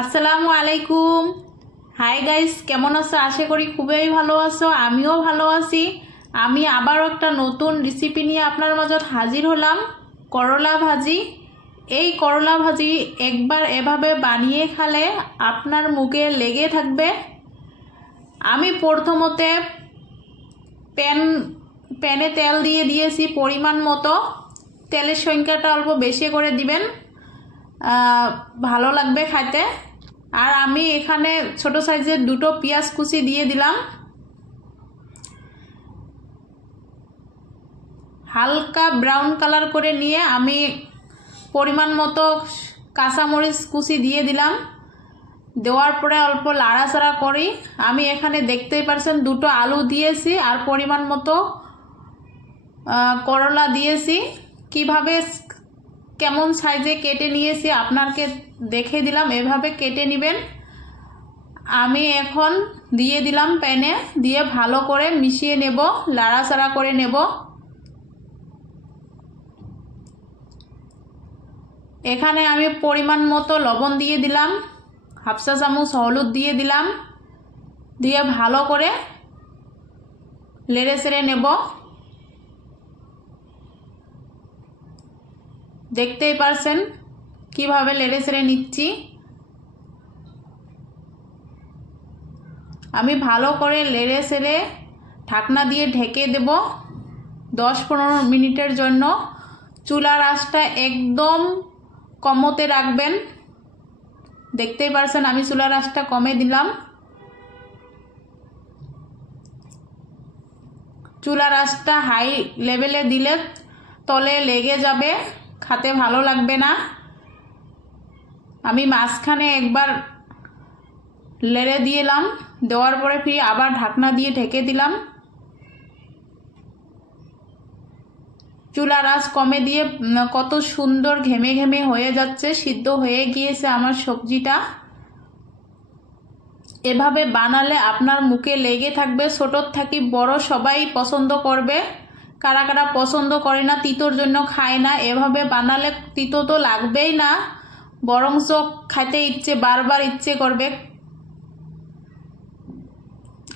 আসসালামু আলাইকুম। Hi guys, কেমন আছো? আশা করি খুবই ভালো আছো। আমিও ভালো আছি। আমি আবারও একটা নতুন রেসিপি নিয়ে আপনার মাঝে হাজির হলাম, করলা ভাজি। এই করলা ভাজি একবার এভাবে বানিয়ে খেলে আপনার মুখে লেগে থাকবে। আমি প্রথমতে প্যানে তেল দিয়ে দিয়েছি পরিমাণ মতো। তেলের সংখ্যাটা অল্প বেশি করে দিবেন, ভালো লাগবে খাইতে। আর আমি এখানে ছোট সাইজের দুটো পেঁয়াজ কুচি দিয়ে দিলাম। হালকা ব্রাউন কালার করে নিয়ে আমি পরিমাণ মতো কাঁচামরিচ কুচি দিয়ে দিলাম। দেওয়ার পরে অল্প লাড়াচাড়া করি। আমি এখানে দেখতেই পারছেন দুটো আলু দিয়েছি আর পরিমাণ মতো করলা দিয়েছি। কিভাবে কেমন সাইজে কেটে নিয়েছি আপনাকে দেখে দিলাম, এভাবে কেটে নেবেন। আমি এখন দিয়ে দিলাম প্যানে, দিয়ে ভালো করে মিশিয়ে নেব, লাড়াচাড়া করে নেব। এখানে আমি পরিমাণ মতো লবণ দিয়ে দিলাম, হাফ চা চামচ হলুদ দিয়ে দিলাম, দিয়ে ভালো করে নেড়ে চেড়ে নেব। দেখতেই পারছেন কিভাবে নেড়ে চেড়ে নিচ্ছি। আমি ভালো করে নেড়ে চেড়ে ঢাকনা দিয়ে ঢেকে দেব 10-15 মিনিটের জন্য। চুলার আঁচটা একদম কমতে রাখবেন। দেখতেই পারছেন আমি চুলার আঁচটা কমে দিলাম। চুলার আঁচটা হাই লেভেলে দিলে তলে লেগে যাবে, খেতে ভালো লাগবে না। আমি মাঝখানে একবার নেড়ে দিলাম, দেওয়ার পরে ফিরে আবার ঢাকনা দিয়ে ঢেকে দিলাম। চুলার আঁচ কমে দিয়ে কত সুন্দর ঘেমে ঘেমে হয়ে যাচ্ছে, সিদ্ধ হয়ে গিয়েছে আমার সবজিটা। এভাবে বানালে আপনার মুখে লেগে থাকবে। ছোটোর থাকি বড় সবাই পছন্দ করবে। কারা কারা পছন্দ করে না, তিতোর জন্য খায় না, এভাবে বানালে তিতো তো লাগবেই না, বরঞ্চ খাইতে বারবার ইচ্ছে করবে।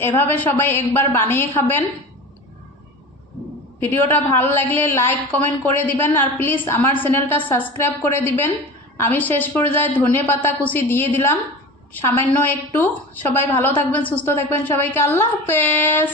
এভাবে সবাই একবার বানিয়ে খাবেন। ভিডিওটা ভালো লাগলে লাইক কমেন্ট করে দিবেন, আর প্লিজ আমার চ্যানেলটা সাবস্ক্রাইব করে দিবেন। আমি শেষ পর্যায়ে ধনেপাতা কুচি দিয়ে দিলাম সামান্য একটু। সবাই ভালো থাকবেন, সুস্থ থাকবেন। সবাইকে আল্লাহ হাফেজ।